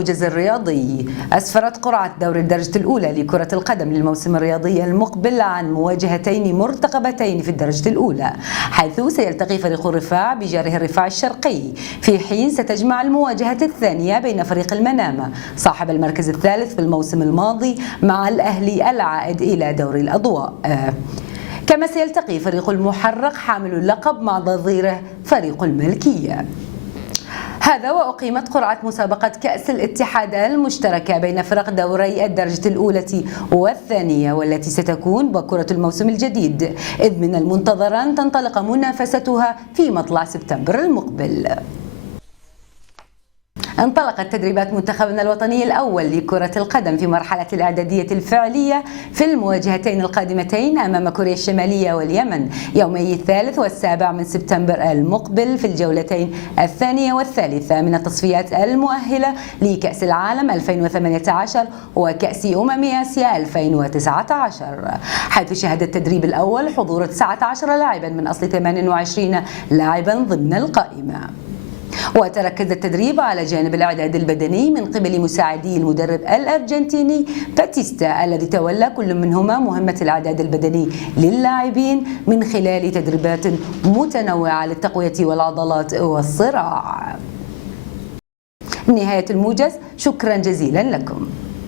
الموجز الرياضي. أسفرت قرعة دوري الدرجة الأولى لكرة القدم للموسم الرياضي المقبل عن مواجهتين مرتقبتين في الدرجة الأولى، حيث سيلتقي فريق الرفاع بجاره الرفاع الشرقي، في حين ستجمع المواجهة الثانية بين فريق المنامة صاحب المركز الثالث في الموسم الماضي مع الأهلي العائد إلى دوري الأضواء. كما سيلتقي فريق المحرق حامل اللقب مع ظهيره فريق الملكية. هذا وأقيمت قرعة مسابقة كأس الاتحاد المشتركة بين فرق دوري الدرجة الأولى والثانية، والتي ستكون بكرة الموسم الجديد، إذ من المنتظر أن تنطلق منافستها في مطلع سبتمبر المقبل. انطلقت تدريبات منتخبنا الوطني الأول لكرة القدم في مرحلة الإعدادية الفعلية في المواجهتين القادمتين أمام كوريا الشمالية واليمن يومي 3 و7 من سبتمبر المقبل في الجولتين الثانية والثالثة من التصفيات المؤهلة لكأس العالم 2018 وكأس آسيا 2019، حيث شهد التدريب الأول حضور 19 لاعبا من أصل 28 لاعبا ضمن القائمة. وتركز التدريب على جانب الإعداد البدني من قبل مساعدي المدرب الأرجنتيني باتيستا، الذي تولى كل منهما مهمة الإعداد البدني للاعبين من خلال تدريبات متنوعة للتقوية والعضلات والصراع. نهاية الموجز، شكرا جزيلا لكم.